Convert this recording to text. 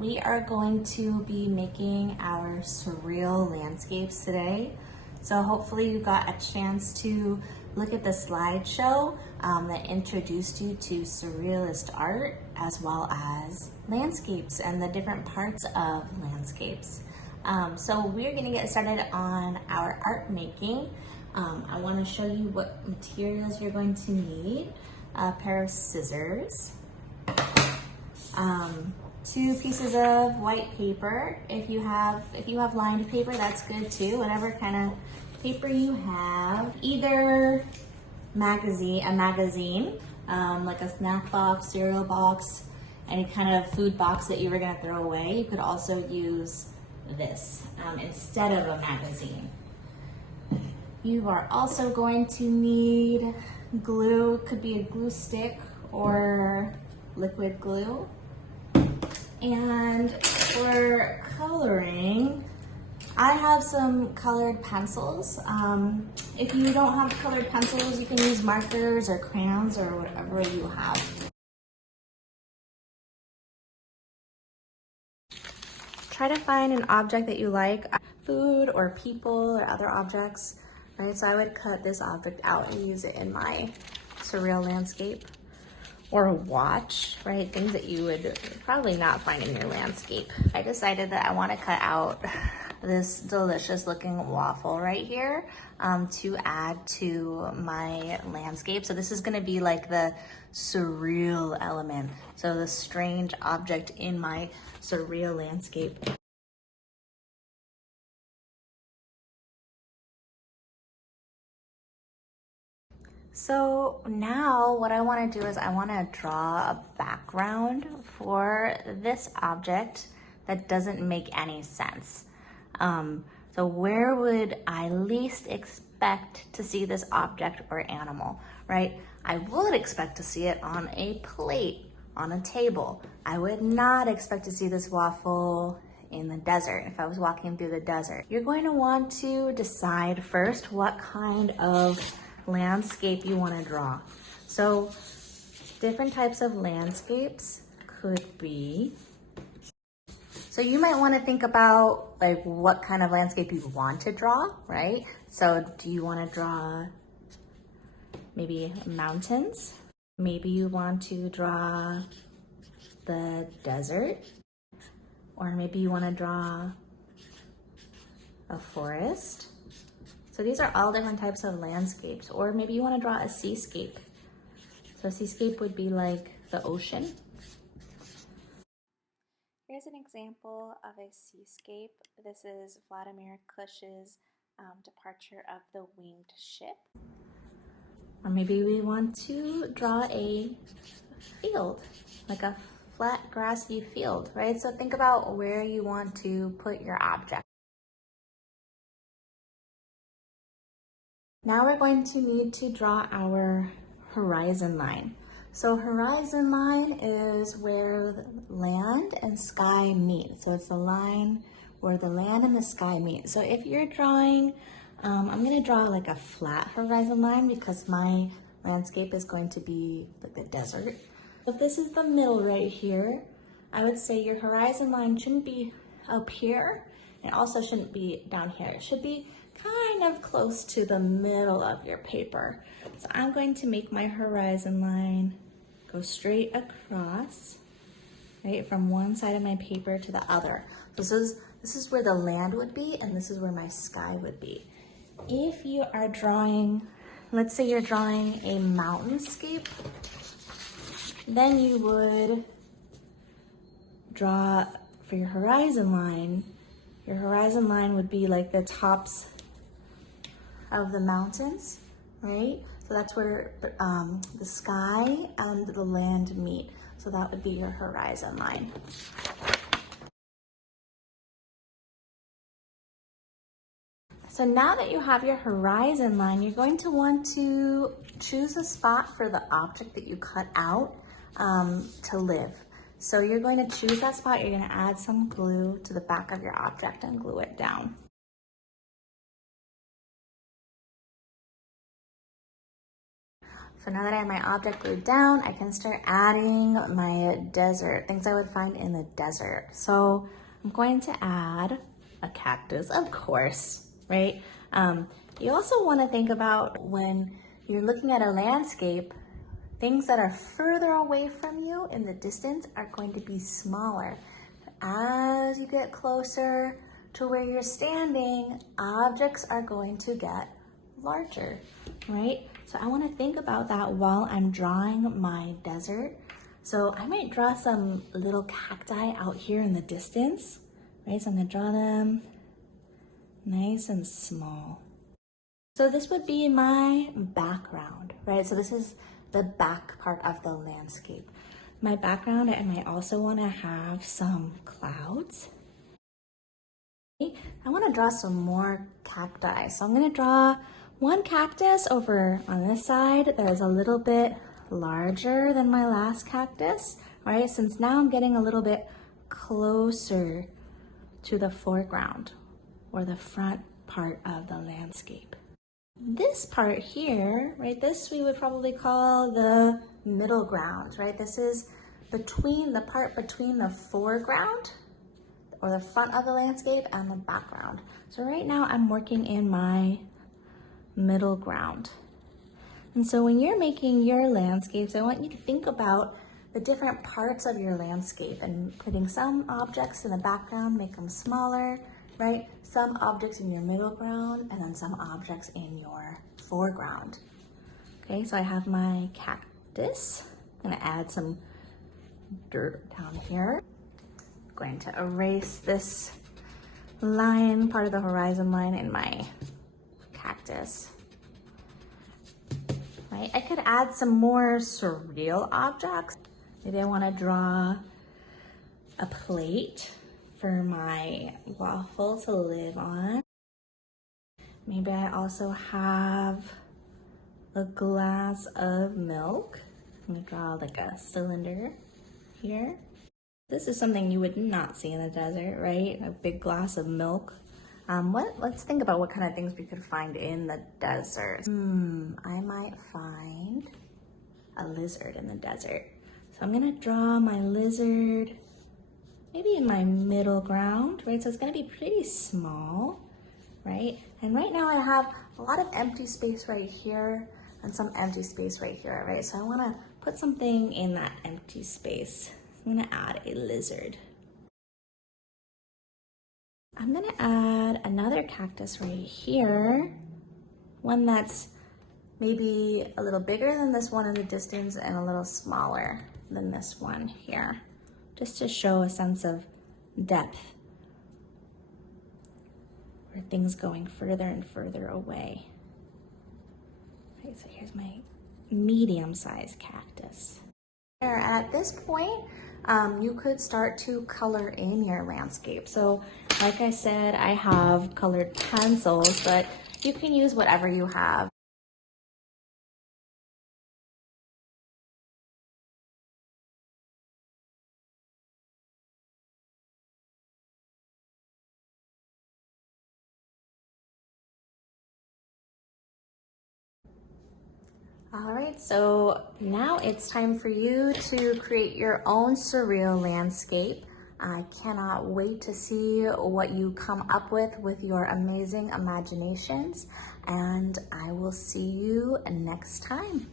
We are going to be making our surreal landscapes today. So hopefully you got a chance to look at the slideshow that introduced you to surrealist art as well as landscapes and the different parts of landscapes. So we're gonna get started on our art making. I wanna show you what materials you're going to need. A pair of scissors, 2 pieces of white paper. If you have lined paper, that's good too. Whatever kind of paper you have. Either a magazine, like a snack box, cereal box, any kind of food box that you were gonna throw away. You could also use this instead of a magazine. You are also going to need glue. Could be a glue stick or liquid glue. And for coloring, I have some colored pencils. If you don't have colored pencils, you can use markers or crayons or whatever you have. Try to find an object that you like, food or people or other objects, right? So I would cut this object out and use it in my surreal landscape. Or a watch, right? Things that you would probably not find in your landscape. I decided that I want to cut out this delicious looking waffle right here to add to my landscape. So this is going to be like the surreal element. So the strange object in my surreal landscape. So now what I want to do is I want to draw a background for this object that doesn't make any sense. So where would I least expect to see this object or animal, right? I would expect to see it on a plate, on a table. I would not expect to see this waffle in the desert if I was walking through the desert. You're going to want to decide first what kind of landscape you want to draw. So different types of landscapes could be, so you might want to think about like what kind of landscape you want to draw, right? So do you want to draw maybe mountains? Maybe you want to draw the desert, or maybe you want to draw a forest. So these are all different types of landscapes. Or maybe you want to draw a seascape. So a seascape would be like the ocean. Here's an example of a seascape. This is Vladimir Klish's departure of the winged ship. Or maybe we want to draw a field, like a flat grassy field, right? So think about where you want to put your object. Now we're going to need to draw our horizon line. So horizon line is where land and sky meet. So it's the line where the land and the sky meet. So if you're drawing, I'm gonna draw like a flat horizon line because my landscape is going to be like the desert. If this is the middle right here, I would say your horizon line shouldn't be up here. It also shouldn't be down here. It should be kind of close to the middle of your paper. So I'm going to make my horizon line go straight across, right, from one side of my paper to the other. So this is where the land would be, and this is where my sky would be. If you are drawing, let's say you're drawing a mountainscape, then you would draw for your horizon line. Your horizon line would be like the tops of the mountains, right? So that's where the sky and the land meet. So that would be your horizon line. So now that you have your horizon line, you're going to want to choose a spot for the object that you cut out to live. So you're going to choose that spot, you're going to add some glue to the back of your object and glue it down. So now that I have my object glued down, I can start adding my desert, things I would find in the desert. So I'm going to add a cactus, of course, right? You also want to think about when you're looking at a landscape, things that are further away from you in the distance are going to be smaller. As you get closer to where you're standing, objects are going to get larger, right? So I want to think about that while I'm drawing my desert. So I might draw some little cacti out here in the distance, right? So I'm going to draw them nice and small. So this would be my background, right? So this is the back part of the landscape. My background, I might also want to have some clouds. I want to draw some more cacti. So I'm going to draw one cactus over on this side that is a little bit larger than my last cactus, right? Since now I'm getting a little bit closer to the foreground or the front part of the landscape. This part here, right, this we would probably call the middle ground, right? This is between the part between the foreground or the front of the landscape and the background. So right now I'm working in my middle ground. And so when you're making your landscapes, I want you to think about the different parts of your landscape and putting some objects in the background, make them smaller, right? Some objects in your middle ground and then some objects in your foreground. Okay, so I have my cactus. I'm gonna add some dirt down here. I'm going to erase this line, part of the horizon line in my cactus. Right, I could add some more surreal objects. Maybe I wanna draw a plate for my waffle to live on. Maybe I also have a glass of milk. I'm gonna draw like a cylinder here. This is something you would not see in the desert, right? A big glass of milk. Let's think about what kind of things we could find in the desert. I might find a lizard in the desert. So I'm gonna draw my lizard maybe in my middle ground, right? So it's gonna be pretty small, right? And right now I have a lot of empty space right here and some empty space right here, right? So I wanna put something in that empty space. I'm gonna add a lizard. I'm gonna add another cactus right here, one that's maybe a little bigger than this one in the distance and a little smaller than this one here, just to show a sense of depth, where things going further and further away. Okay, so here's my medium-sized cactus. At this point, you could start to color in your landscape. So like I said, I have colored pencils, but you can use whatever you have. All right, so now it's time for you to create your own surreal landscape. I cannot wait to see what you come up with your amazing imaginations, and I will see you next time.